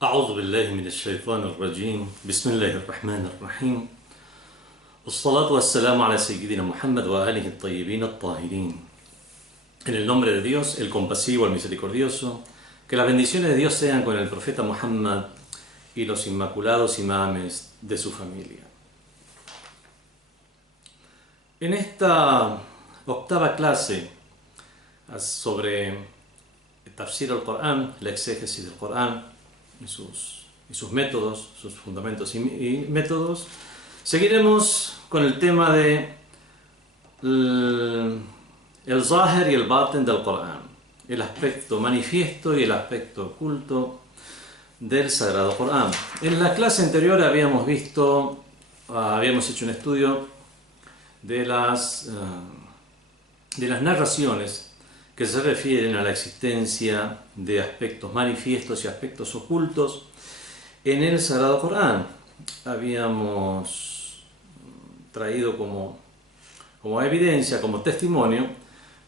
أعوذ بالله من الشيطان الرجيم بسم الله الرحمن الرحيم والصلاة والسلام على سيدنا Muhammad وآله الطيبين الطاهرين. En el nombre de Dios, el compasivo, el misericordioso, que las bendiciones de Dios sean con el profeta Muhammad y los inmaculados imames de su familia. En esta octava clase sobre el tafsir al Corán, la exégesis del Corán y sus métodos, sus fundamentos y métodos, seguiremos con el tema de el zahir y el batin del Corán, el aspecto manifiesto y el aspecto oculto del Sagrado Corán. En la clase anterior habíamos hecho un estudio de las narraciones que se refieren a la existencia de aspectos manifiestos y aspectos ocultos en el Sagrado Corán. Habíamos traído como evidencia, como testimonio,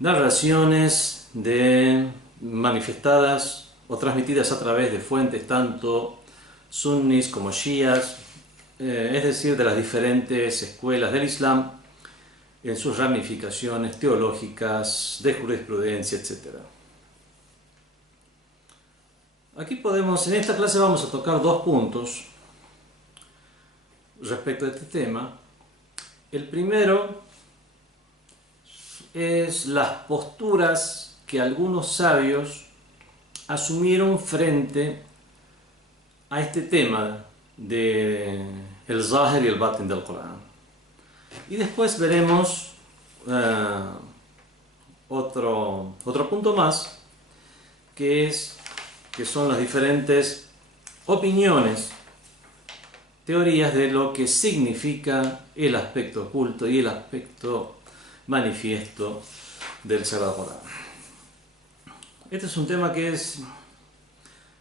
narraciones manifestadas o transmitidas a través de fuentes tanto sunnis como shias, es decir, de las diferentes escuelas del Islam, en sus ramificaciones teológicas, de jurisprudencia, etc. Aquí en esta clase vamos a tocar dos puntos respecto a este tema. El primero es las posturas que algunos sabios asumieron frente a este tema de el zahir y el batin del Corán. Y después veremos otro punto más, que son las diferentes opiniones, teorías de lo que significa el aspecto oculto y el aspecto manifiesto del Sagrado Corán. Este es un tema que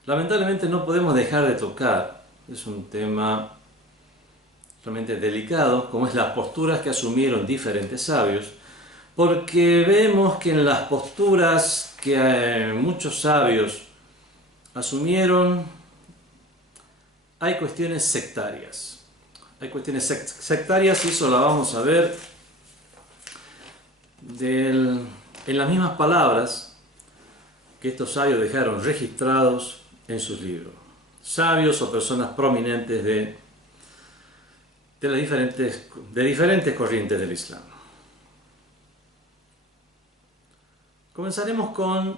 lamentablemente no podemos dejar de tocar. Es un tema realmente delicado, como es las posturas que asumieron diferentes sabios, porque vemos que en las posturas que muchos sabios asumieron hay cuestiones sectarias. Hay cuestiones sectarias y eso la vamos a ver en las mismas palabras que estos sabios dejaron registrados en sus libros. Sabios o personas prominentes de diferentes corrientes del Islam. Comenzaremos con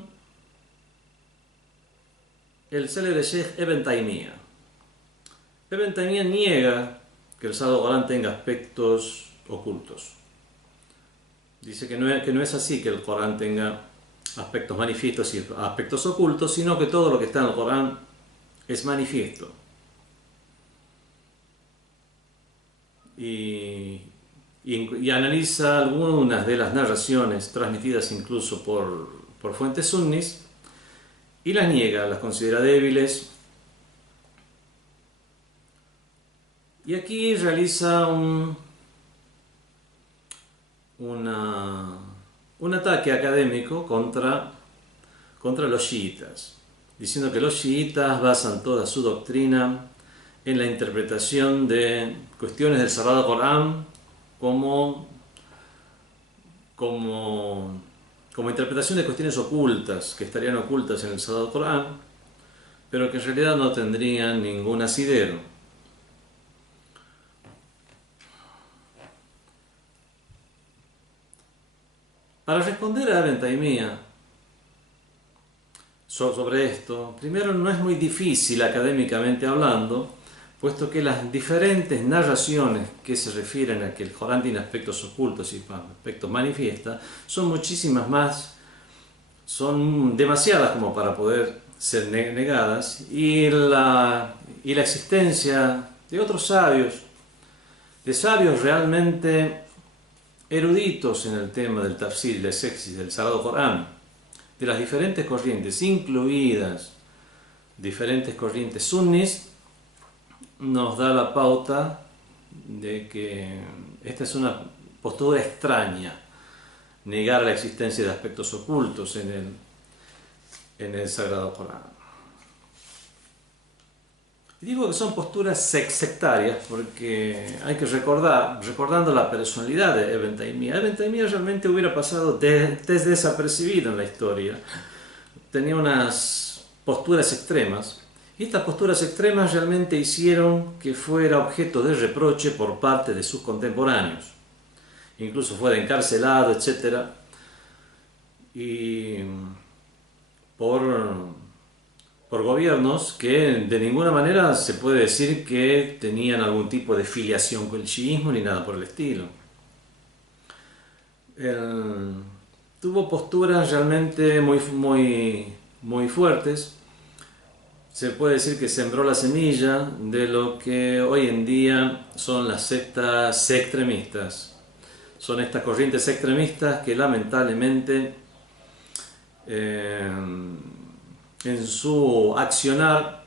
el célebre Sheikh Ibn Taymiyyah. Ibn Taymiyyah niega que el Sagrado Corán tenga aspectos ocultos. Dice que no es así, que el Corán tenga aspectos manifiestos y aspectos ocultos, sino que todo lo que está en el Corán es manifiesto. Y analiza algunas de las narraciones transmitidas incluso por fuentes sunnis y las niega, las considera débiles. Y aquí realiza un ataque académico contra los chiitas, diciendo que los chiitas basan toda su doctrina en la interpretación de cuestiones del Sagrado Corán como interpretación de cuestiones ocultas, que estarían ocultas en el Sagrado Corán, pero que en realidad no tendrían ningún asidero. Para responder a Ibn Taymiyyah sobre esto, primero no es muy difícil académicamente hablando, puesto que las diferentes narraciones que se refieren a que el Corán tiene aspectos ocultos y aspectos manifiestos son muchísimas más, son demasiadas como para poder ser negadas, y la existencia de otros sabios, de sabios realmente eruditos en el tema del tafsir y la exégesis del Sagrado Corán, de las diferentes corrientes, incluidas diferentes corrientes sunnis, nos da la pauta de que esta es una postura extraña, negar la existencia de aspectos ocultos en el Sagrado Corán. Y digo que son posturas sectarias porque hay que recordando la personalidad de Ibn Taymiyyah. Ibn Taymiyyah realmente hubiera pasado desapercibido en la historia. Tenía unas posturas extremas. Y estas posturas extremas realmente hicieron que fuera objeto de reproche por parte de sus contemporáneos. Incluso fuera encarcelado, etc. Y por gobiernos que de ninguna manera se puede decir que tenían algún tipo de filiación con el chiismo ni nada por el estilo. Tuvo posturas realmente muy fuertes. Se puede decir que sembró la semilla de lo que hoy en día son las sectas extremistas. Son estas corrientes extremistas que lamentablemente en su accionar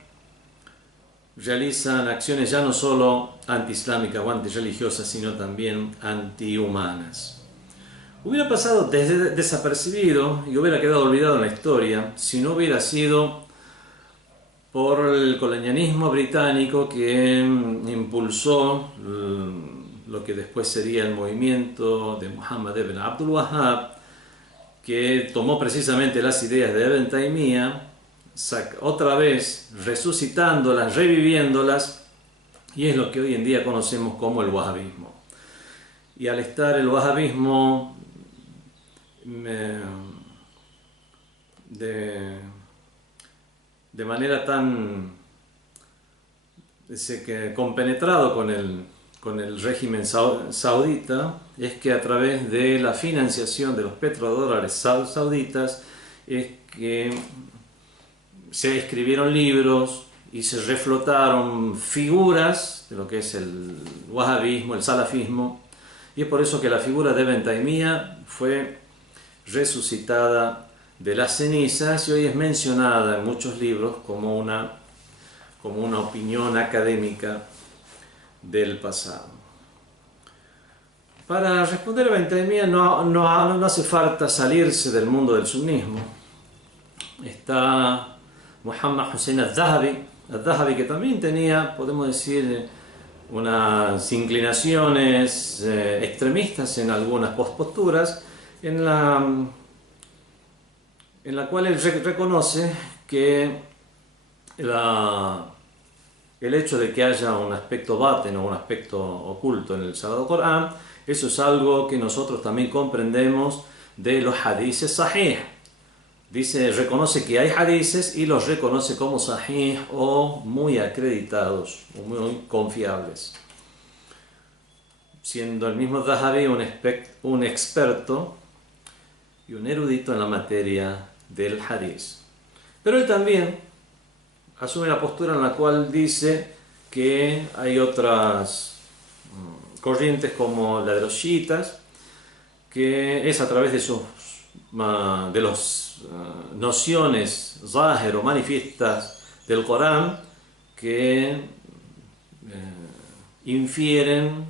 realizan acciones ya no solo antiislámicas o antirreligiosas, sino también antihumanas. Hubiera pasado desapercibido y hubiera quedado olvidado en la historia si no hubiera sido por el colonialismo británico que impulsó lo que después sería el movimiento de Muhammad ibn Abdul Wahhab, que tomó precisamente las ideas de Ibn Taymiyyah, otra vez resucitándolas, reviviéndolas, y es lo que hoy en día conocemos como el wahhabismo. Y al estar el wahhabismo de manera tan compenetrado con el régimen saudita, es que a través de la financiación de los petrodólares sauditas es que se escribieron libros y se reflotaron figuras de lo que es el wahhabismo, el salafismo, y es por eso que la figura de Ibn Taymiyyah fue resucitada de las cenizas y hoy es mencionada en muchos libros como una opinión académica del pasado. Para responder a Ibn Taymiyyah no hace falta salirse del mundo del sunnismo. Está Muhammad Hussein al-Dhahabi, que también tenía, podemos decir, unas inclinaciones extremistas en algunas posturas, en la cual él reconoce que el hecho de que haya un aspecto baten o un aspecto oculto en el Sagrado Corán, eso es algo que nosotros también comprendemos de los hadices sahih. Reconoce que hay hadices y los reconoce como sahih o muy acreditados o muy confiables. Siendo el mismo Dhahabi un experto y un erudito en la materia del hadith. Pero él también asume la postura en la cual dice que hay otras corrientes como la de los chiitas, que es a través de las nociones zahir o manifiestas del Corán que infieren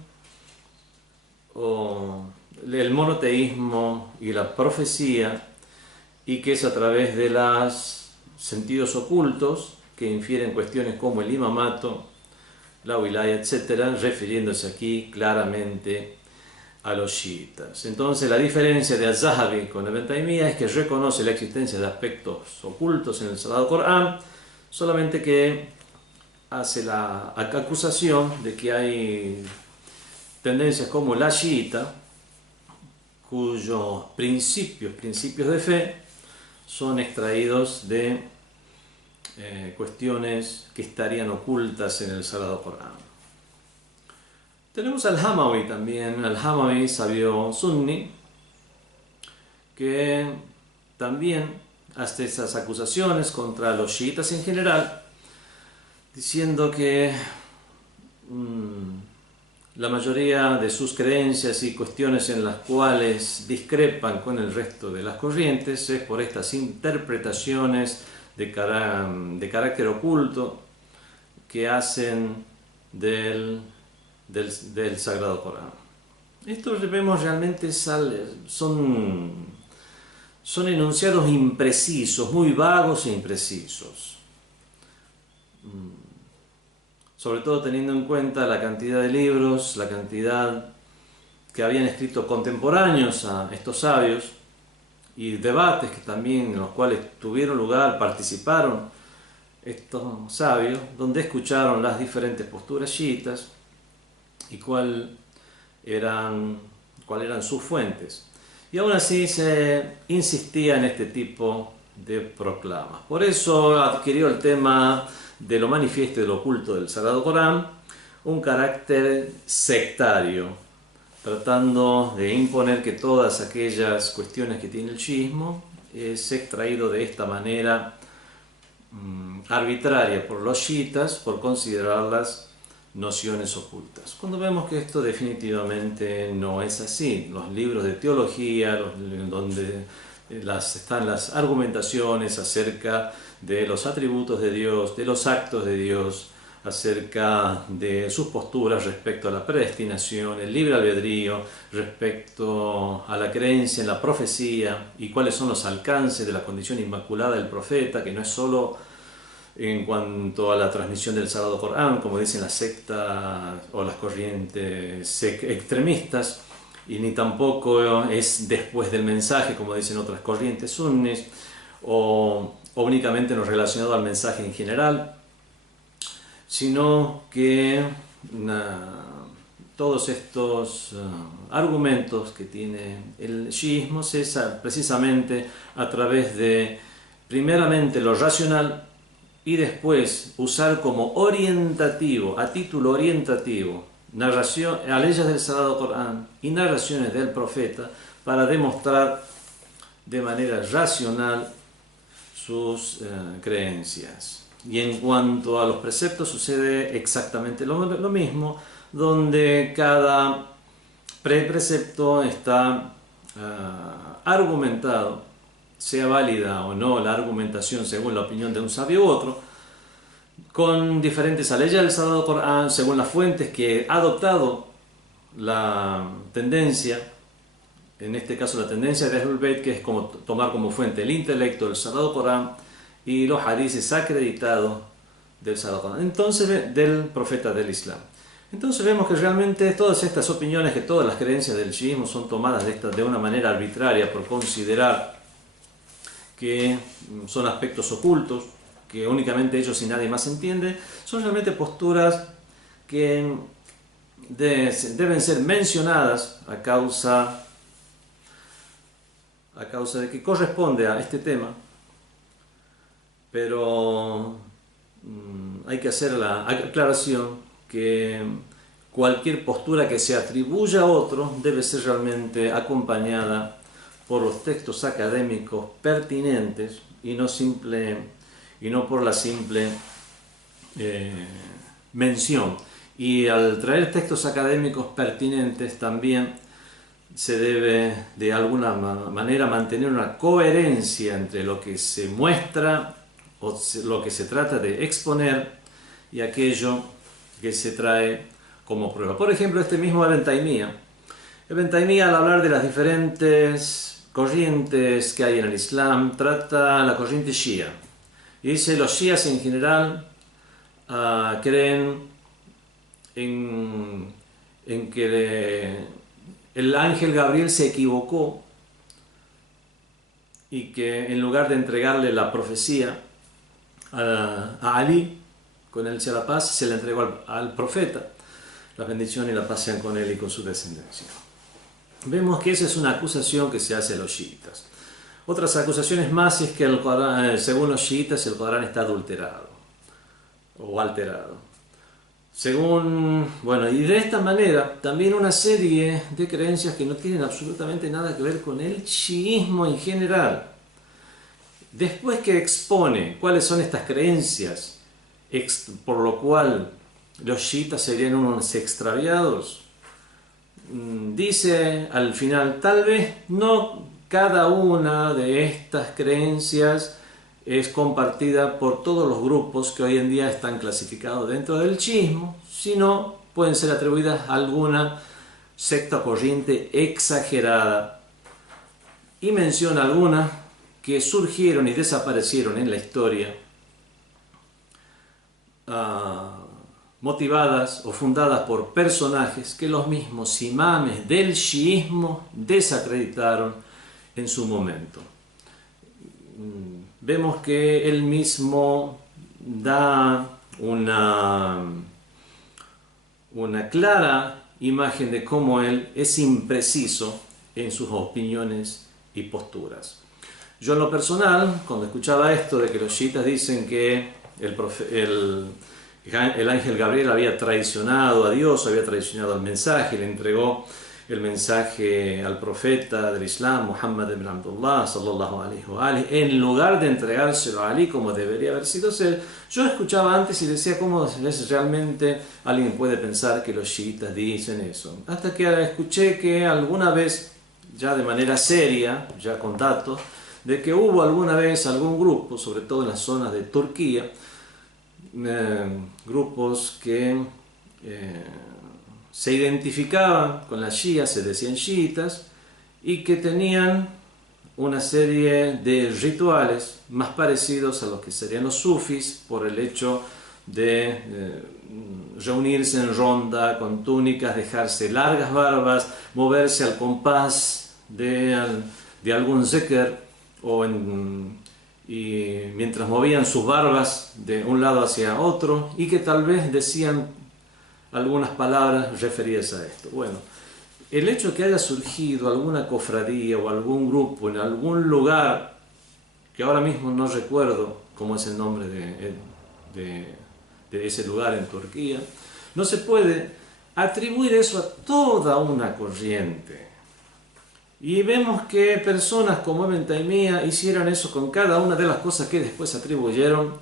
el monoteísmo y la profecía, y que es a través de los sentidos ocultos que infieren cuestiones como el imamato, la wilaya, etc., refiriéndose aquí claramente a los chiitas. Entonces la diferencia de al-Dhahabi con Ibn Taymiyyah es que reconoce la existencia de aspectos ocultos en el Sagrado Corán, solamente que hace la acusación de que hay tendencias como la chiita, cuyos principios de fe son extraídos de cuestiones que estarían ocultas en el Sagrado Corán. Tenemos al-Hamawi también, al-Hamawi, sabio sunni, que también hace esas acusaciones contra los chiitas en general, diciendo que la mayoría de sus creencias y cuestiones en las cuales discrepan con el resto de las corrientes es por estas interpretaciones de carácter oculto que hacen del Sagrado Corán. Estos vemos realmente son enunciados imprecisos, muy vagos e imprecisos. sobre todo teniendo en cuenta la cantidad de libros, la cantidad que habían escrito contemporáneos a estos sabios y debates que también en los cuales tuvieron lugar, participaron estos sabios, donde escucharon las diferentes posturas chiitas y cuáles eran sus fuentes. Y aún así se insistía en este tipo de proclamas. Por eso adquirió el tema de lo manifiesto y de lo oculto del Sagrado Corán un carácter sectario, tratando de imponer que todas aquellas cuestiones que tiene el chiismo es extraído de esta manera arbitraria por los chiitas, por considerarlas nociones ocultas. Cuando vemos que esto definitivamente no es así, los libros de teología, donde están las argumentaciones acerca de los atributos de Dios, de los actos de Dios, acerca de sus posturas respecto a la predestinación, el libre albedrío, respecto a la creencia en la profecía y cuáles son los alcances de la condición inmaculada del profeta, que no es solo en cuanto a la transmisión del Sagrado Corán, como dicen las sectas o las corrientes extremistas, y ni tampoco es después del mensaje, como dicen otras corrientes sunnis, o únicamente no relacionado al mensaje en general, sino que todos estos argumentos que tiene el chiismo se precisamente a través de, primeramente, lo racional, y después usar como orientativo, a título orientativo, leyes del Sagrado Corán y narraciones del profeta para demostrar de manera racional sus creencias. Y en cuanto a los preceptos sucede exactamente lo mismo, donde cada precepto está argumentado, sea válida o no la argumentación según la opinión de un sabio u otro, con diferentes leyes del Sagrado Corán, según las fuentes que ha adoptado la tendencia, en este caso la tendencia de Ahlul Bayt, que es como tomar como fuente el intelecto del Sagrado Corán y los hadices acreditados del Sagrado Corán, entonces del profeta del Islam. Entonces vemos que realmente todas estas opiniones, que todas las creencias del chiismo son tomadas de una manera arbitraria por considerar que son aspectos ocultos, que únicamente ellos y nadie más entiende, son realmente posturas que deben ser mencionadas a causa de que corresponde a este tema, pero hay que hacer la aclaración que cualquier postura que se atribuya a otro debe ser realmente acompañada por los textos académicos pertinentes y no por la simple mención. Y al traer textos académicos pertinentes también se debe de alguna manera mantener una coherencia entre lo que se muestra o lo que se trata de exponer y aquello que se trae como prueba. Por ejemplo, este mismo Ibn Taymiyyah. Ibn Taymiyyah, al hablar de las diferentes corrientes que hay en el Islam, trata la corriente shia. Y dice, los shías en general creen en que el ángel Gabriel se equivocó y que en lugar de entregarle la profecía a Ali, con él sea la paz, se le entregó al profeta. La bendición y la paz sean con él y con su descendencia. Vemos que esa es una acusación que se hace a los chiitas. Otras acusaciones más es que el Corán, según los chiitas, el Corán está adulterado o alterado. Y de esta manera también una serie de creencias que no tienen absolutamente nada que ver con el chiismo en general. Después que expone cuáles son estas creencias, por lo cual los chiitas serían unos extraviados, dice al final, tal vez no cada una de estas creencias es compartida por todos los grupos que hoy en día están clasificados dentro del chiismo, sino pueden ser atribuidas a alguna secta o corriente exagerada, y menciona algunas que surgieron y desaparecieron en la historia motivadas o fundadas por personajes que los mismos imames del chiismo desacreditaron en su momento. Vemos que él mismo da una clara imagen de cómo él es impreciso en sus opiniones y posturas. Yo en lo personal, cuando escuchaba esto de que los chiitas dicen que el ángel Gabriel había traicionado a Dios, había traicionado al mensaje, le entregó el mensaje al profeta del Islam, Muhammad ibn Abdullah, sallallahu alaihi wa alihi, en lugar de entregárselo a Ali como debería haber sido él. Yo escuchaba antes y decía, ¿cómo es realmente alguien puede pensar que los chiitas dicen eso? Hasta que escuché que alguna vez, ya de manera seria, ya con datos, de que hubo alguna vez algún grupo, sobre todo en las zonas de Turquía, grupos que se identificaban con las shias, se decían chiitas, y que tenían una serie de rituales más parecidos a lo que serían los sufis, por el hecho de reunirse en ronda con túnicas, dejarse largas barbas, moverse al compás de algún zikr, y mientras movían sus barbas de un lado hacia otro, y que tal vez decían algunas palabras referidas a esto. Bueno, el hecho de que haya surgido alguna cofradía o algún grupo en algún lugar, que ahora mismo no recuerdo cómo es el nombre de ese lugar en Turquía, no se puede atribuir eso a toda una corriente. Y vemos que personas como Ibn Taymiyyah hicieron eso con cada una de las cosas que después atribuyeron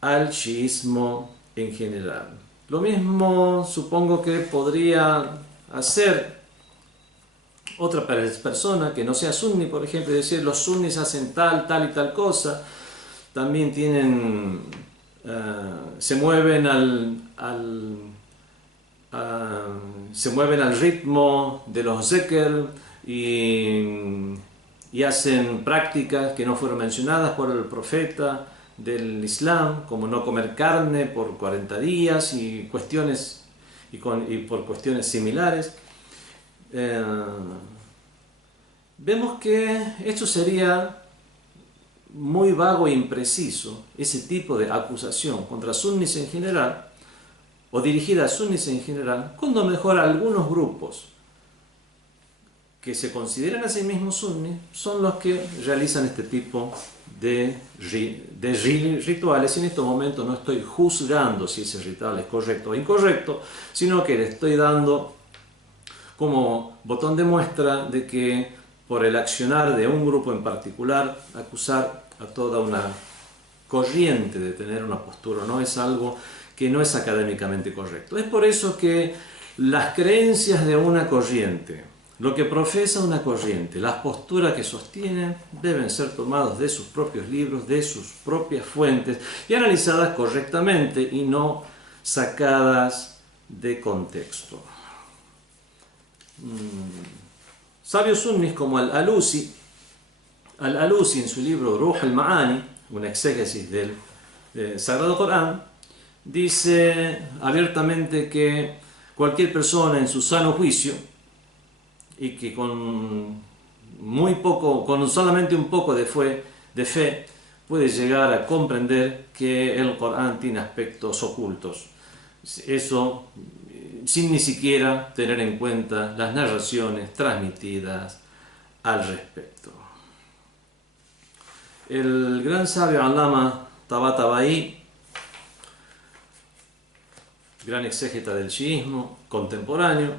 al chiismo en general. Lo mismo supongo que podría hacer otra persona que no sea sunni, por ejemplo, y decir los sunnis hacen tal y tal cosa. También tienen, se mueven al ritmo de los zikr, y hacen prácticas que no fueron mencionadas por el profeta del Islam, como no comer carne por 40 días y por cuestiones similares. Vemos que esto sería muy vago e impreciso, ese tipo de acusación contra sunnis en general, o dirigida a sunnis en general, cuando mejor algunos grupos que se consideran a sí mismos sunnis son los que realizan este tipo de rituales. Y en estos momentos no estoy juzgando si ese ritual es correcto o incorrecto, sino que le estoy dando como botón de muestra de que por el accionar de un grupo en particular, acusar a toda una corriente de tener una postura no es algo que no es académicamente correcto. Es por eso que las creencias de una corriente, lo que profesa una corriente, las posturas que sostienen, deben ser tomadas de sus propios libros, de sus propias fuentes y analizadas correctamente y no sacadas de contexto. Sabios sunnis como Al-Alusi en su libro Ruh al-Ma'ani, una exégesis del Sagrado Corán, dice abiertamente que cualquier persona en su sano juicio y que con solamente un poco de fe puede llegar a comprender que el Corán tiene aspectos ocultos. Eso sin ni siquiera tener en cuenta las narraciones transmitidas al respecto. El gran sabio Allama Tabatabai, gran exégeta del chiismo contemporáneo,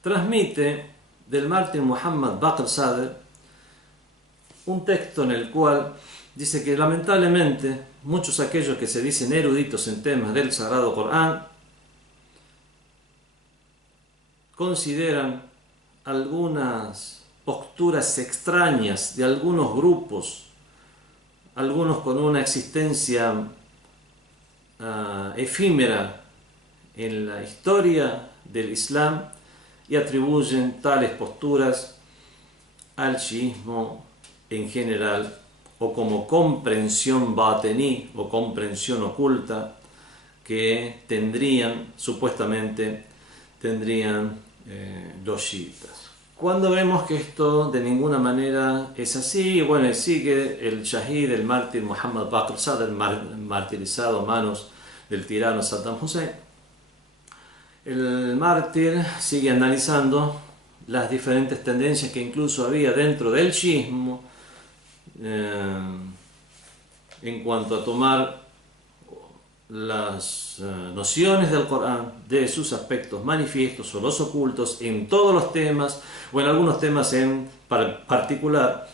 transmite del mártir Muhammad Baqir Sadr un texto en el cual dice que lamentablemente muchos de aquellos que se dicen eruditos en temas del Sagrado Corán consideran algunas posturas extrañas de algunos grupos, algunos con una existencia efímera en la historia del Islam, y atribuyen tales posturas al chiismo en general, o como comprensión batení o comprensión oculta que supuestamente tendrían los chiitas. Cuando vemos que esto de ninguna manera es así, bueno, sigue el shahid, el mártir Muhammad Baqir Sadr, martirizado a manos del tirano Saddam Hussein. El mártir sigue analizando las diferentes tendencias que incluso había dentro del chiismo en cuanto a tomar las nociones del Corán, de sus aspectos manifiestos o los ocultos en todos los temas o en algunos temas en particular,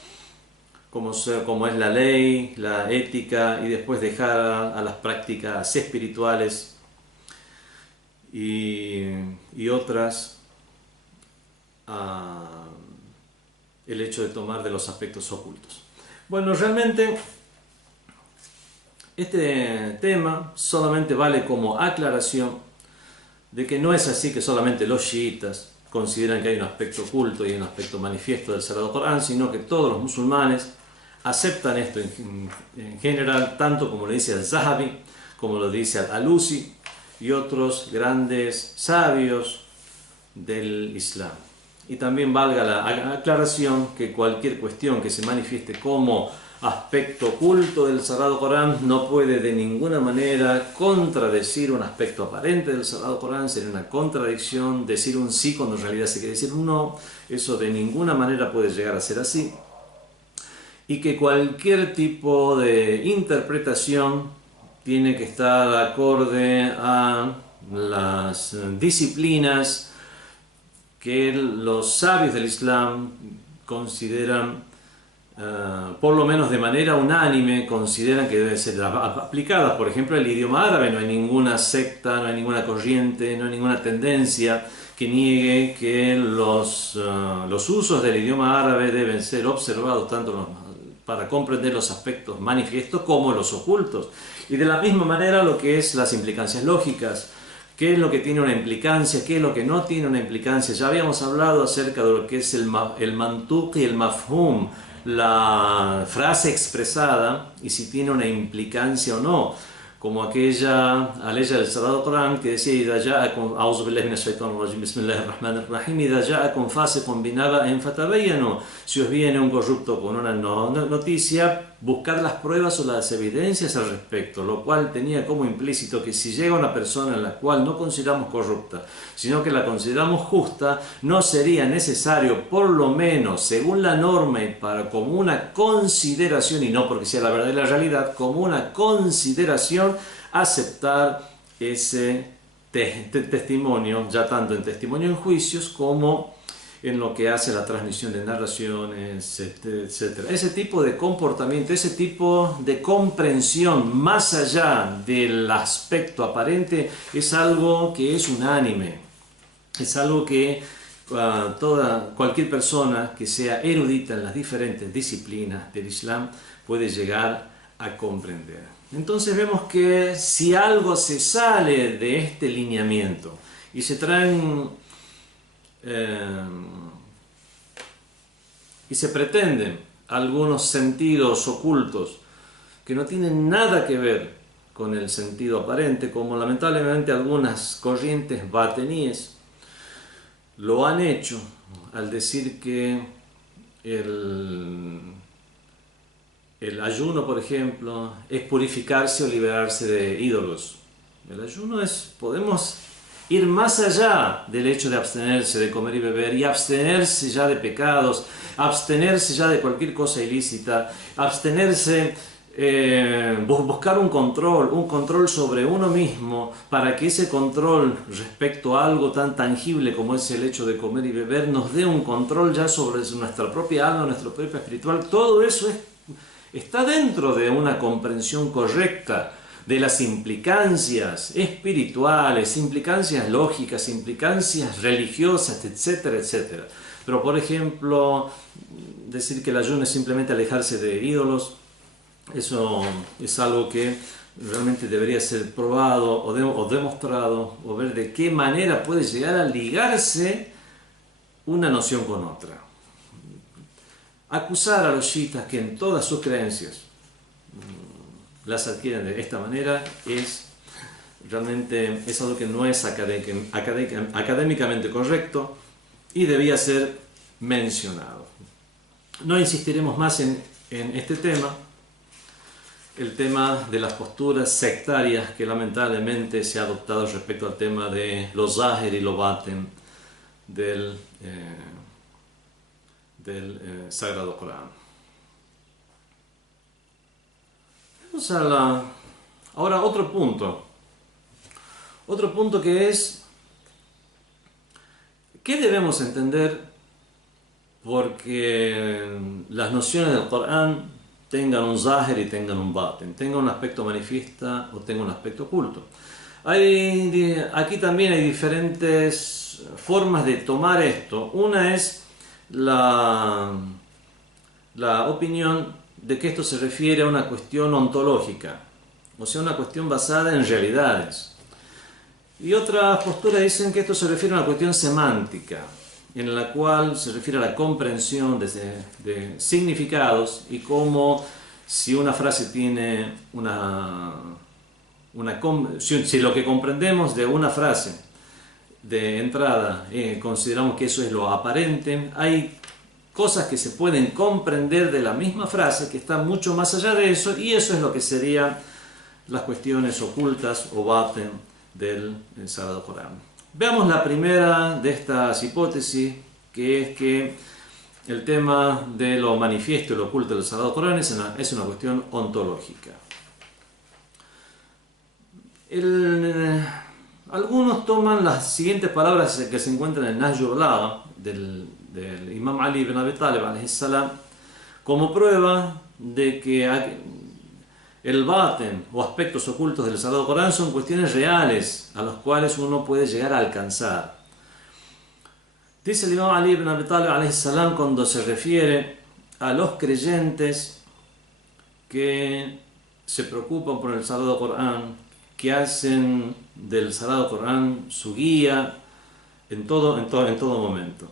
como es la ley, la ética, y después dejar a las prácticas espirituales y otras el hecho de tomar de los aspectos ocultos. Bueno, realmente este tema solamente vale como aclaración de que no es así que solamente los chiitas consideran que hay un aspecto oculto y un aspecto manifiesto del Sagrado Corán, sino que todos los musulmanes aceptan esto en general, tanto como lo dice al-Zahabi, como lo dice al-Alusi y otros grandes sabios del Islam. Y también valga la aclaración que cualquier cuestión que se manifieste como aspecto oculto del Sagrado Corán no puede de ninguna manera contradecir un aspecto aparente del Sagrado Corán, sería una contradicción decir un sí cuando en realidad se quiere decir un no. Eso de ninguna manera puede llegar a ser así, y que cualquier tipo de interpretación tiene que estar acorde a las disciplinas que los sabios del Islam consideran, por lo menos de manera unánime, consideran que deben ser aplicadas. Por ejemplo, el idioma árabe, no hay ninguna secta, no hay ninguna corriente, no hay ninguna tendencia que niegue que los usos del idioma árabe deben ser observados tanto para comprender los aspectos manifiestos como los ocultos. Y de la misma manera lo que es las implicancias lógicas, qué es lo que tiene una implicancia, qué es lo que no tiene una implicancia. Ya habíamos hablado acerca de lo que es el mantuq y el mafhum, la frase expresada y si tiene una implicancia o no, como aquella aleya del Sagrado Corán que decía: "Idha ja'akum a'udhu billahi minash shaitanir rajim, bismillahir rahmanir rahim, idha ja'akum fasiqun binaba'in fatabayyanu", si os viene un corrupto con una noticia, buscar las pruebas o las evidencias al respecto, lo cual tenía como implícito que si llega una persona en la cual no consideramos corrupta, sino que la consideramos justa, no sería necesario, por lo menos según la norma y como una consideración, y no porque sea la verdad y la realidad, como una consideración, aceptar ese testimonio, ya tanto en testimonio en juicios como en lo que hace la transmisión de narraciones, etc. Ese tipo de comportamiento, ese tipo de comprensión más allá del aspecto aparente es algo que es unánime, es algo que cualquier persona que sea erudita en las diferentes disciplinas del Islam puede llegar a comprender. Entonces vemos que si algo se sale de este lineamiento y se traen y se pretenden algunos sentidos ocultos que no tienen nada que ver con el sentido aparente, como lamentablemente algunas corrientes bateníes lo han hecho al decir que el ayuno, por ejemplo, es purificarse o liberarse de ídolos. El ayuno podemos ir más allá del hecho de abstenerse de comer y beber y abstenerse ya de pecados, abstenerse ya de cualquier cosa ilícita, abstenerse, buscar un control sobre uno mismo, para que ese control respecto a algo tan tangible como es el hecho de comer y beber nos dé un control ya sobre nuestra propia alma, nuestra propia espiritual. Todo eso está dentro de una comprensión correcta de las implicancias espirituales, implicancias lógicas, implicancias religiosas, etcétera, etcétera. Pero, por ejemplo, decir que el ayuno es simplemente alejarse de ídolos, eso es algo que realmente debería ser probado o demostrado, o ver de qué manera puede llegar a ligarse una noción con otra. Acusar a los chiitas que en todas sus creencias las adquieren de esta manera es realmente es algo que no es académicamente correcto y debía ser mencionado. No insistiremos más en este tema, el tema de las posturas sectarias que lamentablemente se ha adoptado respecto al tema de lo zahir y lo baten del Sagrado Corán. Vamos a ahora otro punto que es ¿qué debemos entender porque las nociones del Corán tengan un zahir y tengan un baten, tengan un aspecto manifiesta o tengan un aspecto oculto? Aquí también hay diferentes formas de tomar esto. Una es la opinión de que esto se refiere a una cuestión ontológica, o sea, una cuestión basada en realidades. Y otras posturas dicen que esto se refiere a una cuestión semántica, en la cual se refiere a la comprensión de significados y cómo si una frase tiene si lo que comprendemos de una frase de entrada consideramos que eso es lo aparente, hay cosas que se pueden comprender de la misma frase que están mucho más allá de eso, y eso es lo que serían las cuestiones ocultas o baten del Sagrado Corán. Veamos la primera de estas hipótesis, que es que el tema de lo manifiesto y lo oculto del Sagrado Corán es una cuestión ontológica. Algunos toman las siguientes palabras que se encuentran en Nahjul Balagha del Imam Ali ibn Abi Talib alayhi salam como prueba de que el baten o aspectos ocultos del Sagrado Corán son cuestiones reales a las cuales uno puede llegar a alcanzar. Dice el Imam Ali ibn Abi Talib alayhi salam cuando se refiere a los creyentes que se preocupan por el Sagrado Corán, que hacen del Sagrado Corán su guía en todo momento.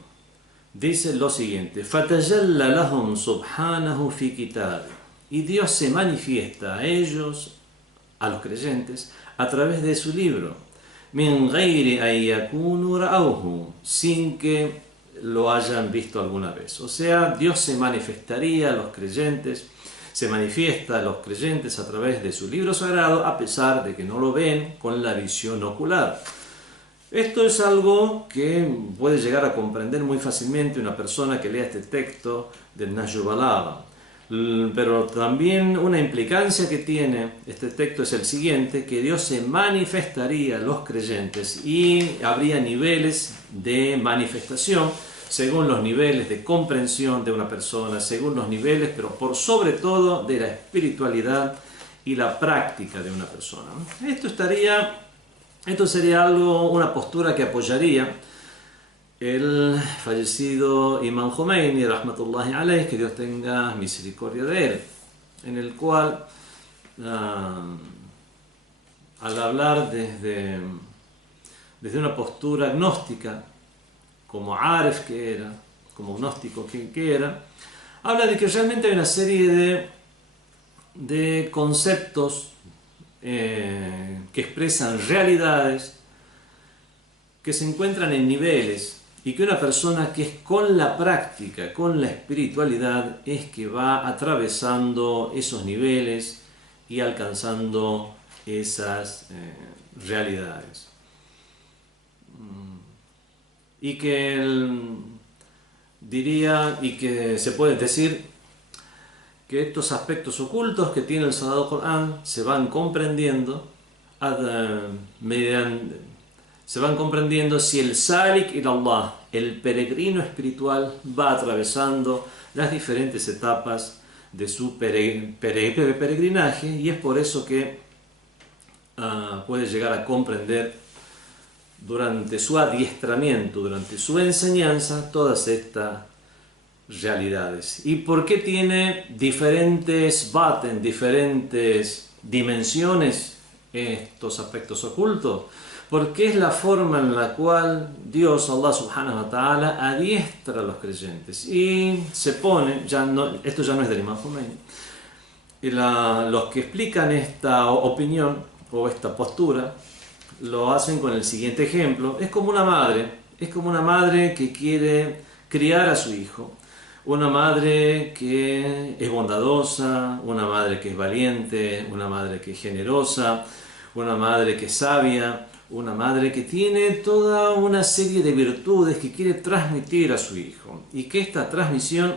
Dice lo siguiente: فَتَجَلَّ لَهُمْ سُبْحَانَهُ فِي كِتَابِهِ. Y Dios se manifiesta a ellos, a los creyentes, a través de su libro. مِنْ غَيْرِ أَنْ يَكُونُوا رَأَوْهُ. Sin que lo hayan visto alguna vez. O sea, Dios se manifestaría a los creyentes, se manifiesta a los creyentes a través de su libro sagrado, a pesar de que no lo ven con la visión ocular. Esto es algo que puede llegar a comprender muy fácilmente una persona que lea este texto del Nahjul Balagha. Pero también una implicancia que tiene este texto es el siguiente: que Dios se manifestaría a los creyentes y habría niveles de manifestación según los niveles de comprensión de una persona, según los niveles, pero por sobre todo, de la espiritualidad y la práctica de una persona. Esto sería una postura que apoyaría el fallecido Imam Khomeini, rahmatullahi alayh, que Dios tenga misericordia de él, en el cual, al hablar desde una postura gnóstica, como Aref que era, como gnóstico que era, habla de que realmente hay una serie de conceptos que expresan realidades que se encuentran en niveles, y que una persona que es con la práctica, con la espiritualidad, es que va atravesando esos niveles y alcanzando esas realidades. Y que diría, y que se puede decir que estos aspectos ocultos que tiene el Sagrado Corán se van comprendiendo si el salik ila Allah, el peregrino espiritual, va atravesando las diferentes etapas de su peregrinaje, y es por eso que puede llegar a comprender durante su adiestramiento, durante su enseñanza, todas estas realidades. ¿Y por qué tiene diferentes baten, diferentes dimensiones estos aspectos ocultos? Porque es la forma en la cual Dios, Allah subhanahu wa ta'ala, adiestra a los creyentes. Y se pone, esto ya no es del Imam Khomeini, y los que explican esta opinión o esta postura lo hacen con el siguiente ejemplo. Es como una madre que quiere criar a su hijo. Una madre que es bondadosa, una madre que es valiente, una madre que es generosa, una madre que es sabia, una madre que tiene toda una serie de virtudes que quiere transmitir a su hijo y que esta transmisión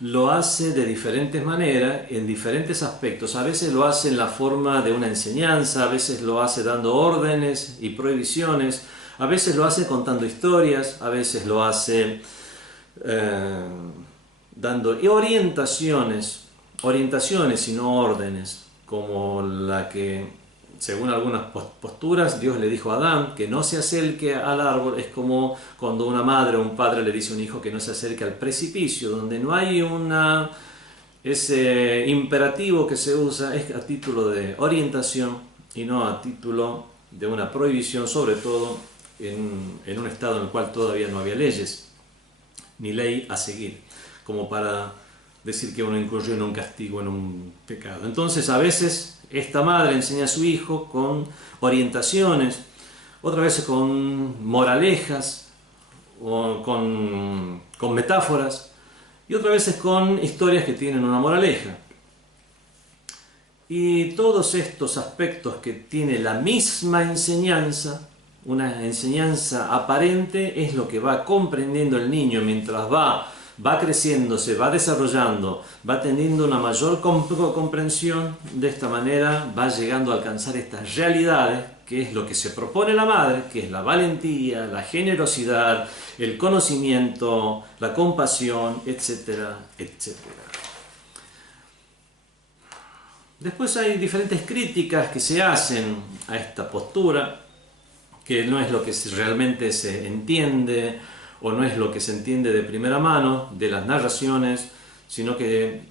lo hace de diferentes maneras, en diferentes aspectos. A veces lo hace en la forma de una enseñanza, a veces lo hace dando órdenes y prohibiciones, a veces lo hace contando historias, a veces lo hace dando orientaciones y no órdenes, como la que, según algunas posturas, Dios le dijo a Adán que no se acerque al árbol. Es como cuando una madre o un padre le dice a un hijo que no se acerque al precipicio, donde no hay ese imperativo que se usa, es a título de orientación y no a título de una prohibición, sobre todo en un estado en el cual todavía no había leyes ni ley a seguir, como para decir que uno incurrió en un castigo, en un pecado. Entonces, a veces esta madre enseña a su hijo con orientaciones, otras veces con moralejas, o con metáforas, y otras veces con historias que tienen una moraleja. Y todos estos aspectos que tiene la misma enseñanza, una enseñanza aparente, es lo que va comprendiendo el niño mientras va creciendo, se va desarrollando, va teniendo una mayor comprensión. De esta manera va llegando a alcanzar estas realidades, que es lo que se propone la madre, que es la valentía, la generosidad, el conocimiento, la compasión, etcétera, etcétera. Después hay diferentes críticas que se hacen a esta postura, que no es lo que realmente se entiende o no es lo que se entiende de primera mano de las narraciones, sino que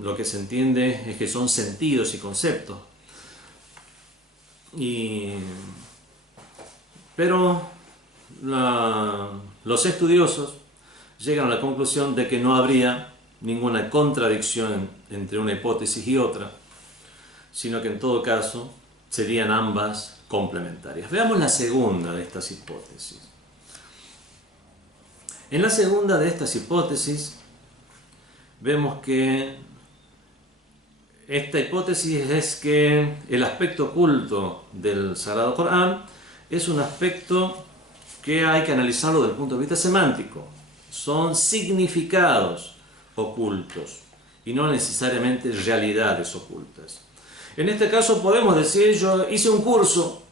lo que se entiende es que son sentidos y conceptos. Pero los estudiosos llegan a la conclusión de que no habría ninguna contradicción entre una hipótesis y otra, sino que en todo caso serían ambas complementarias. Veamos la segunda de estas hipótesis. En la segunda de estas hipótesis vemos que esta hipótesis es que el aspecto oculto del Sagrado Corán es un aspecto que hay que analizarlo desde el punto de vista semántico. Son significados ocultos y no necesariamente realidades ocultas. En este caso podemos decir, yo hice un curso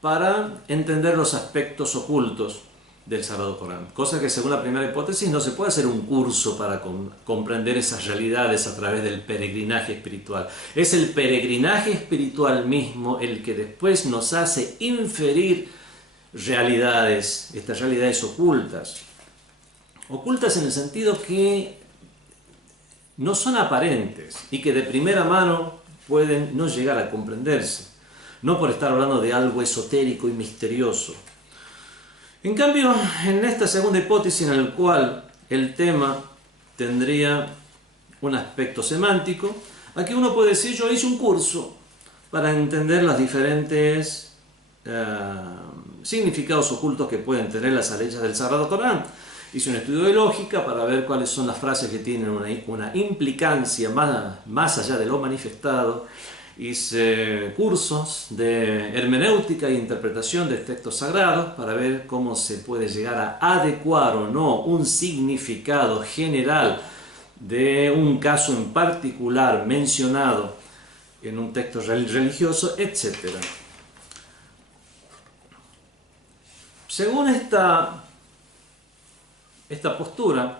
para entender los aspectos ocultos del Sagrado Corán, cosa que según la primera hipótesis no se puede hacer un curso para comprender esas realidades a través del peregrinaje espiritual. Es el peregrinaje espiritual mismo el que después nos hace inferir realidades, estas realidades ocultas en el sentido que no son aparentes y que de primera mano pueden no llegar a comprenderse, no por estar hablando de algo esotérico y misterioso. En cambio, en esta segunda hipótesis en la cual el tema tendría un aspecto semántico, aquí uno puede decir, yo hice un curso para entender los diferentes significados ocultos que pueden tener las aleyas del Sagrado Corán. Hice un estudio de lógica para ver cuáles son las frases que tienen una implicancia más allá de lo manifestado. Hice cursos de hermenéutica e interpretación de textos sagrados para ver cómo se puede llegar a adecuar o no un significado general de un caso en particular mencionado en un texto religioso, etc. Según esta postura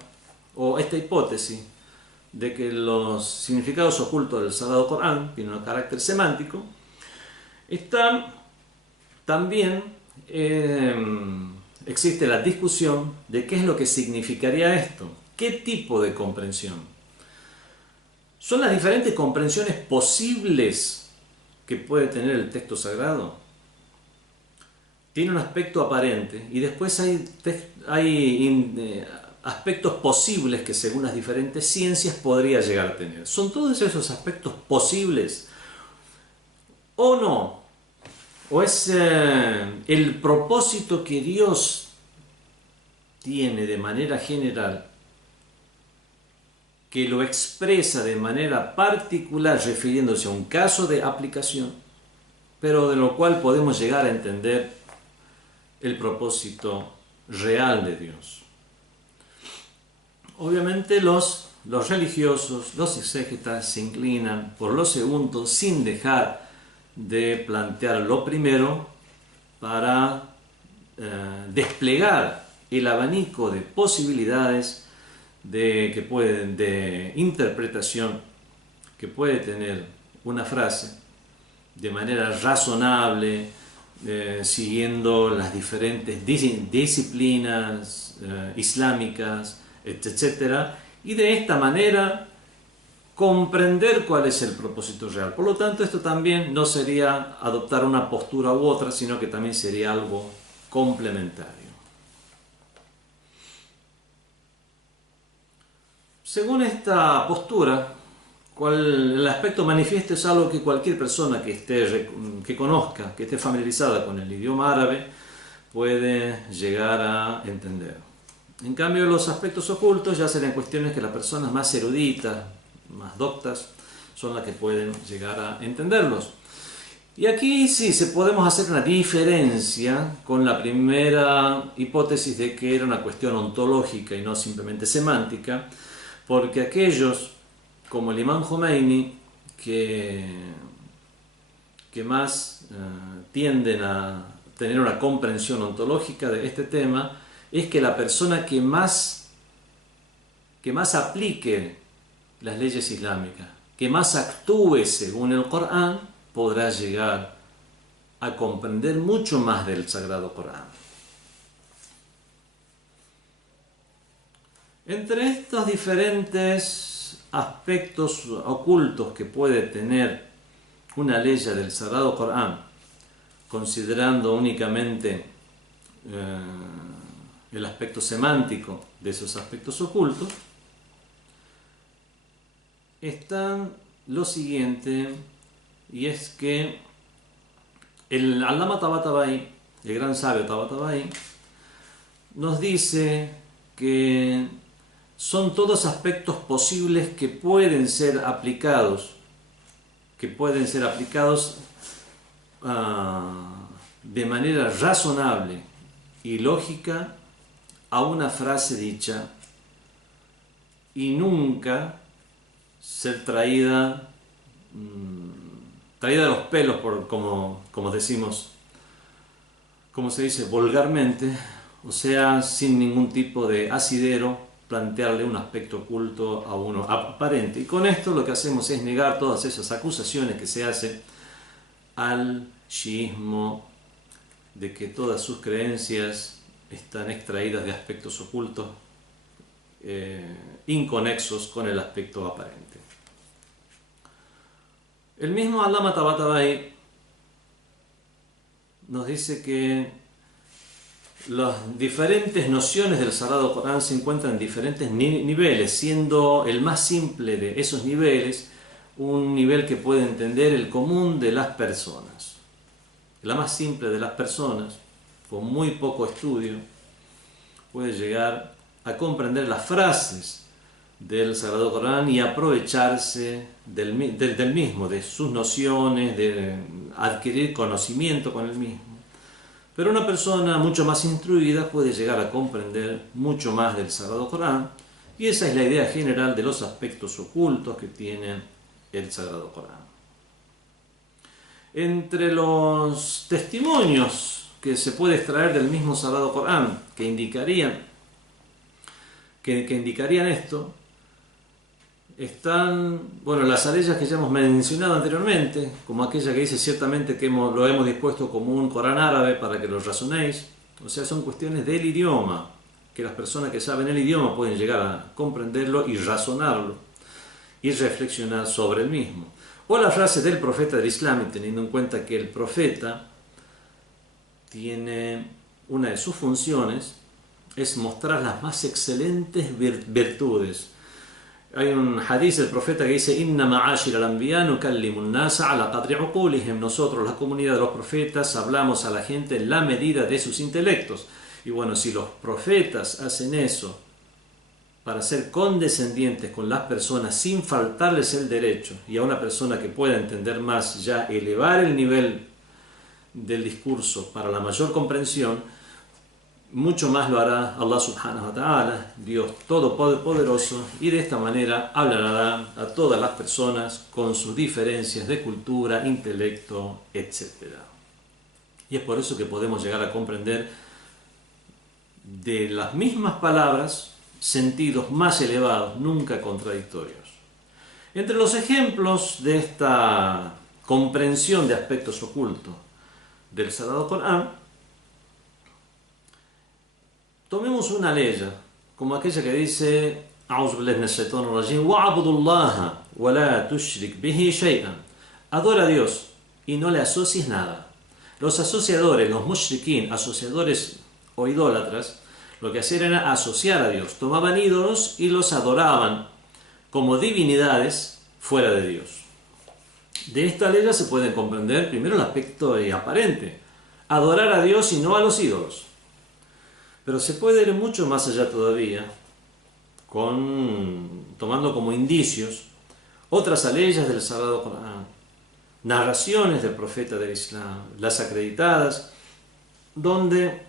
o esta hipótesis de que los significados ocultos del Sagrado Corán tienen un carácter semántico, también existe la discusión de qué es lo que significaría esto, qué tipo de comprensión. ¿Son las diferentes comprensiones posibles que puede tener el texto sagrado? Tiene un aspecto aparente y después hay aspectos posibles que según las diferentes ciencias podría llegar a tener. ¿Son todos esos aspectos posibles o no, o es el propósito que Dios tiene de manera general, que lo expresa de manera particular refiriéndose a un caso de aplicación, pero de lo cual podemos llegar a entender el propósito real de Dios. Obviamente los religiosos, los exégetas se inclinan por lo segundo sin dejar de plantear lo primero para desplegar el abanico de posibilidades de interpretación que puede tener una frase de manera razonable, siguiendo las diferentes disciplinas islámicas, etc. Y de esta manera comprender cuál es el propósito real. Por lo tanto, esto también no sería adoptar una postura u otra, sino que también sería algo complementario. Según esta postura, el aspecto manifiesto es algo que cualquier persona que conozca, que esté familiarizada con el idioma árabe, puede llegar a entender. En cambio, los aspectos ocultos ya serían cuestiones que las personas más eruditas, más doctas, son las que pueden llegar a entenderlos. Y aquí sí podemos hacer una diferencia con la primera hipótesis de que era una cuestión ontológica y no simplemente semántica, porque aquellos como el Imam Khomeini que más tienden a tener una comprensión ontológica de este tema, es que la persona que más aplique las leyes islámicas, que más actúe según el Corán, podrá llegar a comprender mucho más del Sagrado Corán. Entre estos diferentes aspectos ocultos que puede tener una ley del Sagrado Corán, considerando únicamente el aspecto semántico de esos aspectos ocultos, están lo siguiente, y es que el Allama Tabatabai, el gran sabio Tabatabai, nos dice que son todos aspectos posibles que pueden ser aplicados de manera razonable y lógica a una frase dicha y nunca ser traída de los pelos, como decimos, como se dice vulgarmente, o sea, sin ningún tipo de asidero, plantearle un aspecto oculto a uno aparente. Y con esto lo que hacemos es negar todas esas acusaciones que se hacen al chiismo de que todas sus creencias están extraídas de aspectos ocultos inconexos con el aspecto aparente. El mismo Allama Tabatabai nos dice que las diferentes nociones del Sagrado Corán se encuentran en diferentes niveles, siendo el más simple de esos niveles un nivel que puede entender el común de las personas. La más simple de las personas, con muy poco estudio, puede llegar a comprender las frases del Sagrado Corán y aprovecharse del mismo, de sus nociones, de adquirir conocimiento con el mismo. Pero una persona mucho más instruida puede llegar a comprender mucho más del Sagrado Corán, y esa es la idea general de los aspectos ocultos que tiene el Sagrado Corán. Entre los testimonios que se puede extraer del mismo Sagrado Corán que indicarían esto, están, las aleyas que ya hemos mencionado anteriormente, como aquella que dice ciertamente que lo hemos dispuesto como un Corán árabe para que lo razonéis. O sea, son cuestiones del idioma, que las personas que saben el idioma pueden llegar a comprenderlo y razonarlo y reflexionar sobre el mismo. O la frase del profeta del Islam, teniendo en cuenta que el profeta tiene una de sus funciones, es mostrar las más excelentes virtudes. Hay un hadith del profeta que dice: Inna ma'ashir al-anbiya nukallimu an-nasa ala qadri uqulihim. Nosotros, la comunidad de los profetas, hablamos a la gente en la medida de sus intelectos. Y bueno, si los profetas hacen eso para ser condescendientes con las personas sin faltarles el derecho, y a una persona que pueda entender más ya elevar el nivel del discurso para la mayor comprensión, mucho más lo hará Allah subhanahu wa ta'ala, Dios todopoderoso, y de esta manera hablará a todas las personas con sus diferencias de cultura, intelecto, etc. Y es por eso que podemos llegar a comprender de las mismas palabras sentidos más elevados, nunca contradictorios. Entre los ejemplos de esta comprensión de aspectos ocultos del Sagrado Corán, tomemos una ley, como aquella que dice: adora a Dios y no le asocies nada. Los asociadores, los mushrikin, asociadores o idólatras, lo que hacían era asociar a Dios. Tomaban ídolos y los adoraban como divinidades fuera de Dios. De esta ley se puede comprender primero el aspecto aparente: adorar a Dios y no a los ídolos. Pero se puede ir mucho más allá todavía, tomando como indicios otras leyes del Sagrado Corán, narraciones del profeta del Islam, las acreditadas, donde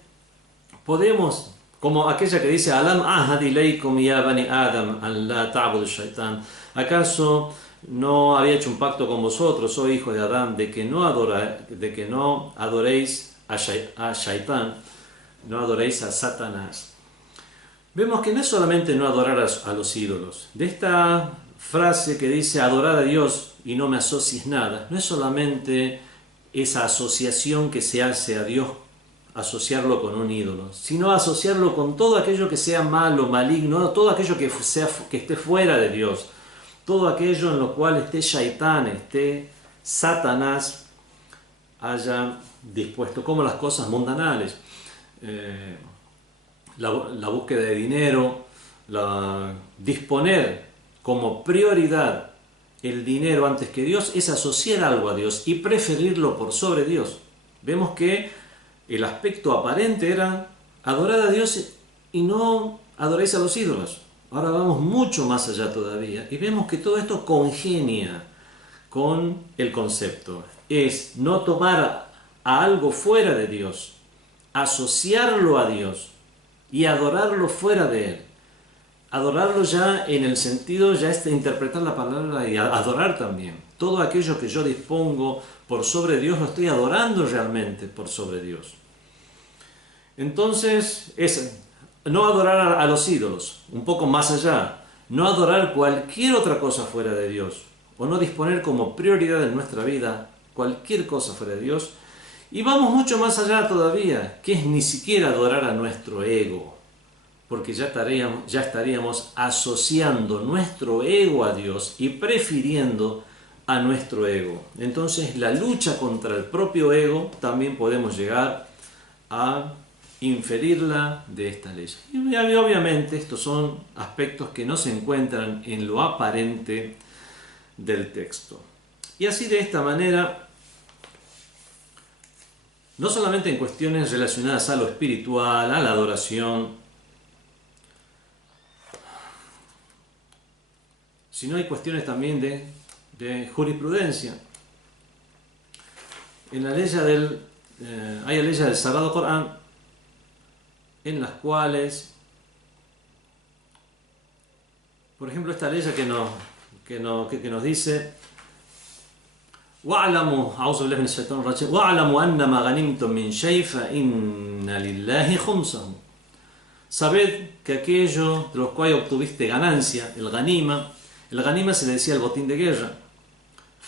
podemos, como aquella que dice: Alam ahad ilaykum ya bani Adam an la ta'budu shaitan. ¿Acaso no había hecho un pacto con vosotros, oh hijos de Adán, de que no adoréis a Shaitán, no adoréis a Satanás? Vemos que no es solamente no adorar a los ídolos. De esta frase que dice adorar a Dios y no me asocies nada, no es solamente esa asociación que se hace a Dios, asociarlo con un ídolo, sino asociarlo con todo aquello que sea malo, maligno, todo aquello que esté fuera de Dios, todo aquello en lo cual esté Shaitán, esté Satanás, haya dispuesto, como las cosas mundanales. La búsqueda de dinero, disponer como prioridad el dinero antes que Dios, es asociar algo a Dios y preferirlo por sobre Dios. Vemos que el aspecto aparente era adorar a Dios y no adoréis a los ídolos. Ahora vamos mucho más allá todavía y vemos que todo esto congenia con el concepto. Es no tomar a algo fuera de Dios, asociarlo a Dios y adorarlo fuera de Él. Adorarlo ya en el sentido, ya es interpretar la palabra y adorar también. Todo aquello que yo dispongo por sobre Dios lo estoy adorando realmente por sobre Dios. Entonces es no adorar a los ídolos, un poco más allá, no adorar cualquier otra cosa fuera de Dios, o no disponer como prioridad en nuestra vida cualquier cosa fuera de Dios. Y vamos mucho más allá todavía, que es ni siquiera adorar a nuestro ego, porque ya estaríamos asociando nuestro ego a Dios y prefiriendo a nuestro ego. Entonces la lucha contra el propio ego también podemos llegar a inferirla de esta ley. Y obviamente estos son aspectos que no se encuentran en lo aparente del texto. Y así, de esta manera, no solamente en cuestiones relacionadas a lo espiritual, a la adoración, sino hay cuestiones también de jurisprudencia. En la ley hay leyes del Sagrado Corán en las cuales, por ejemplo, esta ley que nos dice: وَاعْلَمُوا أَعُوذُ بِاللَّهِ مِنَ الشَّيْطَانِ الرَّجِيمِ وَاعْلَمُوا أَنَّمَا غَنِمْتُم مِّن شَيْءٍ فَإِنَّ لِلَّهِ خُمْسَهُ. Sabed que aquello de los cuales obtuviste ganancia, el ganima se le decía el botín de guerra.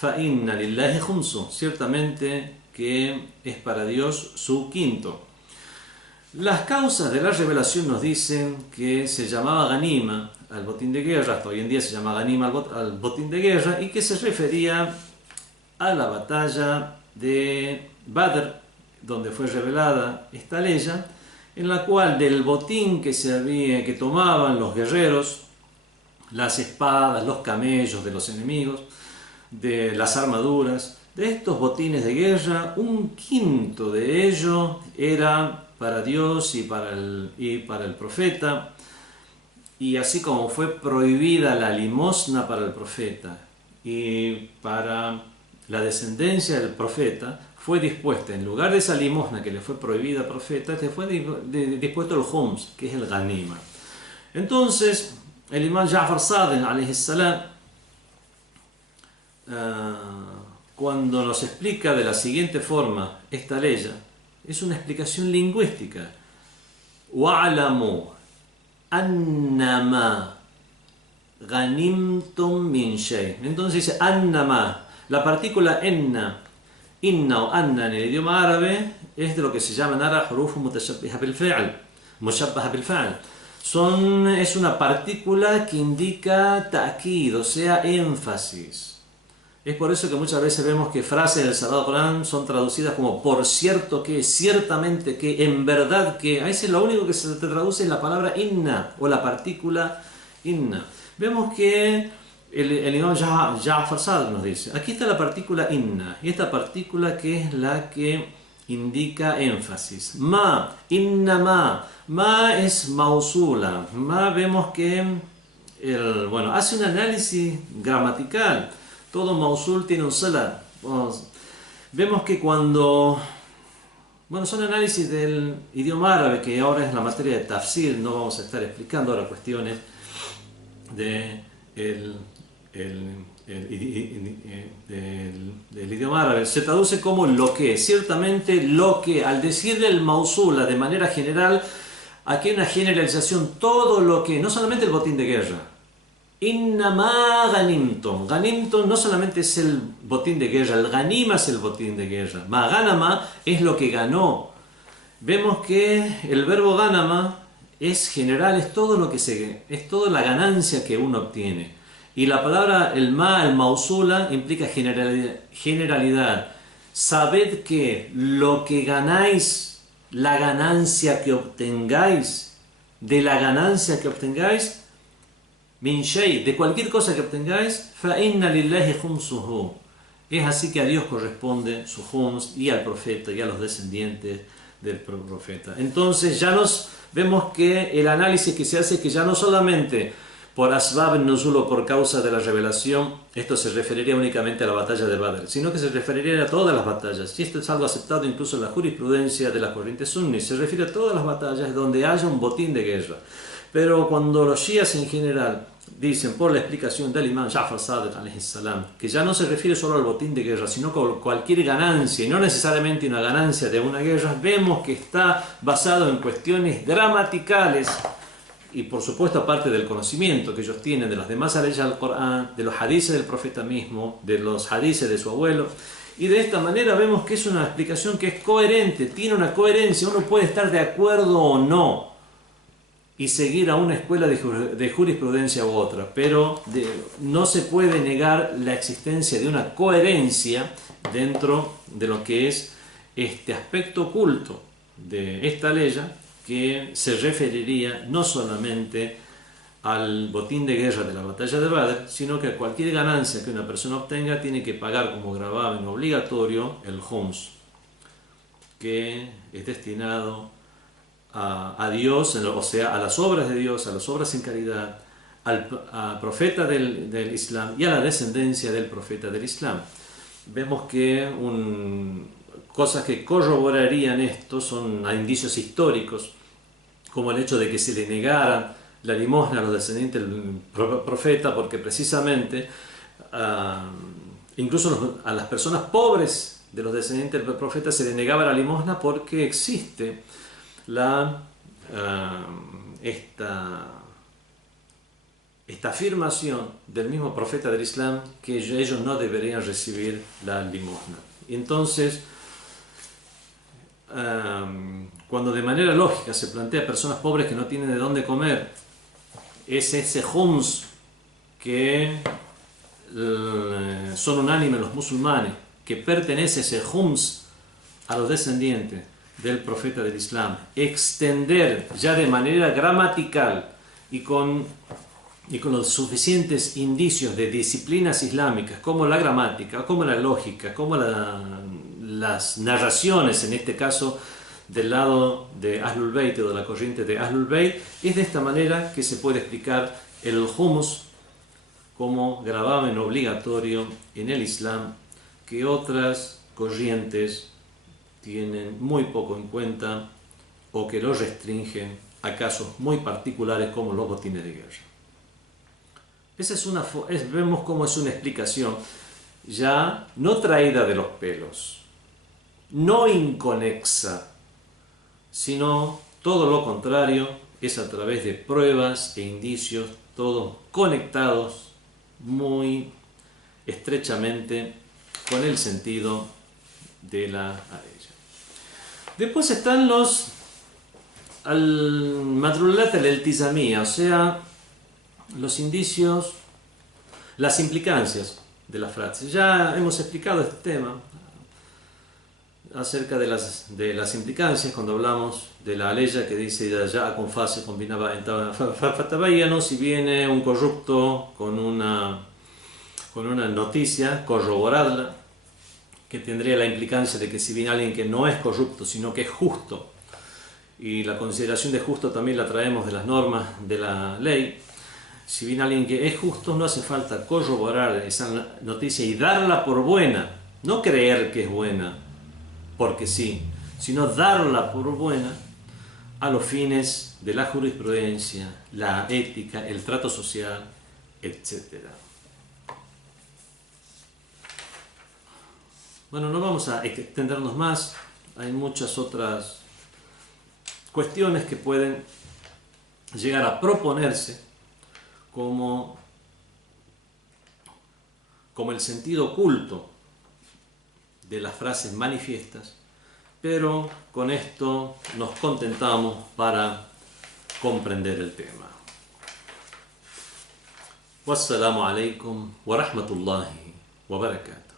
فَإِنَّ لِلَّهِ خُمْسُهُ, ciertamente que es para Dios su quinto. Las causas de la revelación nos dicen que se llamaba ganima al botín de guerra, hasta hoy en día se llama ganima al botín de guerra, y que se refería a la batalla de Badr, donde fue revelada esta ley, en la cual del botín que tomaban los guerreros, las espadas, los camellos de los enemigos, de las armaduras. De estos botines de guerra, un quinto de ello era para Dios y para el profeta. Y así como fue prohibida la limosna para el profeta y para la descendencia del profeta, fue dispuesta, en lugar de esa limosna que le fue prohibida al profeta, le fue dispuesto el khums, que es el ganima. Entonces, el imam Ja'far Sadiq, alayhi salam, cuando nos explica de la siguiente forma esta ley, es una explicación lingüística. وَعْلَمُوا أَنَّمَا غَنِمْتُم مِّن شَيْءٍ. Entonces dice أَنَّمَا. La partícula inna o anna en el idioma árabe es de lo que se llama en árabe huruf mutashabbiha bil fi'l, mushabbaha bil fi'l. Es una partícula que indica ta'kid, o sea, énfasis. Es por eso que muchas veces vemos que frases del Sagrado Corán son traducidas como por cierto que, ciertamente que, en verdad que. A veces lo único que se te traduce es la palabra inna o la partícula inna. Vemos que el imam Ja'far Sadiq nos dice, aquí está la partícula inna, y esta partícula que es la que indica énfasis. Ma, inna ma es mausula. Ma vemos que hace un análisis gramatical. Todo mausul tiene un salat. Vemos que cuando... son análisis del idioma árabe, que ahora es la materia de tafsir, no vamos a estar explicando ahora cuestiones del idioma árabe. Se traduce como lo que. Ciertamente lo que. Al decirle el mausula de manera general, aquí hay una generalización. Todo lo que. No solamente el botín de guerra. Innama ganimtum. Ganimtum no solamente es el botín de guerra, el ganima es el botín de guerra. Ma ganama es lo que ganó. Vemos que el verbo ganama es general, es todo lo que es toda la ganancia que uno obtiene. Y la palabra el mausula implica generalidad. Sabed que lo que ganáis, la ganancia que obtengáis, de la ganancia que obtengáis, min shay, de cualquier cosa que obtengáis, fa inna lillahi khumsuhu. Es así que a Dios corresponde su khums, y al profeta y a los descendientes del profeta. Entonces ya nos vemos que el análisis que se hace es que ya no solamente por asbab nuzul o por causa de la revelación, esto se referiría únicamente a la batalla de Badr, sino que se referiría a todas las batallas. Y esto es algo aceptado incluso en la jurisprudencia de la corriente sunni. Se refiere a todas las batallas donde haya un botín de guerra. Pero cuando los shias en general dicen, por la explicación del imam Ja'far Sadiq alayhi salam, que ya no se refiere solo al botín de guerra, sino con cualquier ganancia, y no necesariamente una ganancia de una guerra, vemos que está basado en cuestiones gramaticales, y por supuesto aparte del conocimiento que ellos tienen de las demás leyes del Corán, de los hadices del profeta mismo, de los hadices de su abuelo, y de esta manera vemos que es una explicación que es coherente, tiene una coherencia. Uno puede estar de acuerdo o no y seguir a una escuela de jurisprudencia u otra, pero no se puede negar la existencia de una coherencia dentro de lo que es este aspecto oculto de esta ley, que se referiría no solamente al botín de guerra de la batalla de Badr, sino que a cualquier ganancia que una persona obtenga tiene que pagar como gravamen obligatorio el khums, que es destinado a Dios, o sea, a las obras de Dios, a las obras en caridad, al profeta del Islam y a la descendencia del profeta del Islam. Vemos que cosas que corroborarían esto son indicios históricos, como el hecho de que se le negara la limosna a los descendientes del profeta, porque precisamente incluso a las personas pobres de los descendientes del profeta se le negaba la limosna, porque existe esta afirmación del mismo profeta del Islam que ellos no deberían recibir la limosna. Entonces, cuando de manera lógica se plantea a personas pobres que no tienen de dónde comer, es ese khums que son unánimes los musulmanes, que pertenece ese khums a los descendientes del profeta del Islam, extender ya de manera gramatical y con y con los suficientes indicios de disciplinas islámicas como la gramática, como la lógica, como las narraciones, en este caso del lado de Ahlul Bayt o de la corriente de Ahlul Bayt, es de esta manera que se puede explicar el humus como gravamen obligatorio en el Islam, que otras corrientes tienen muy poco en cuenta o que lo restringen a casos muy particulares como los botines de guerra. Vemos cómo es una explicación ya no traída de los pelos, no inconexa, sino todo lo contrario, es a través de pruebas e indicios, todos conectados muy estrechamente con el sentido de la aleya. Después están los al-madrulat al-iltizamiyya, o sea, los indicios, las implicancias de la frase. Ya hemos explicado este tema acerca de las implicancias cuando hablamos de la aleya que dice ya con fase combinaba fatabayano, si viene un corrupto con una noticia, corroborarla, que tendría la implicancia de que si viene alguien que no es corrupto sino que es justo, y la consideración de justo también la traemos de las normas de la ley, si viene alguien que es justo no hace falta corroborar esa noticia y darla por buena, no creer que es buena porque sí, sino darla por buena a los fines de la jurisprudencia, la ética, el trato social, etc. Bueno, no vamos a extendernos más, hay muchas otras cuestiones que pueden llegar a proponerse como el sentido oculto de las frases manifiestas, pero con esto nos contentamos para comprender el tema. Wassalamu alaikum wa rahmatullahi wa barakatuh.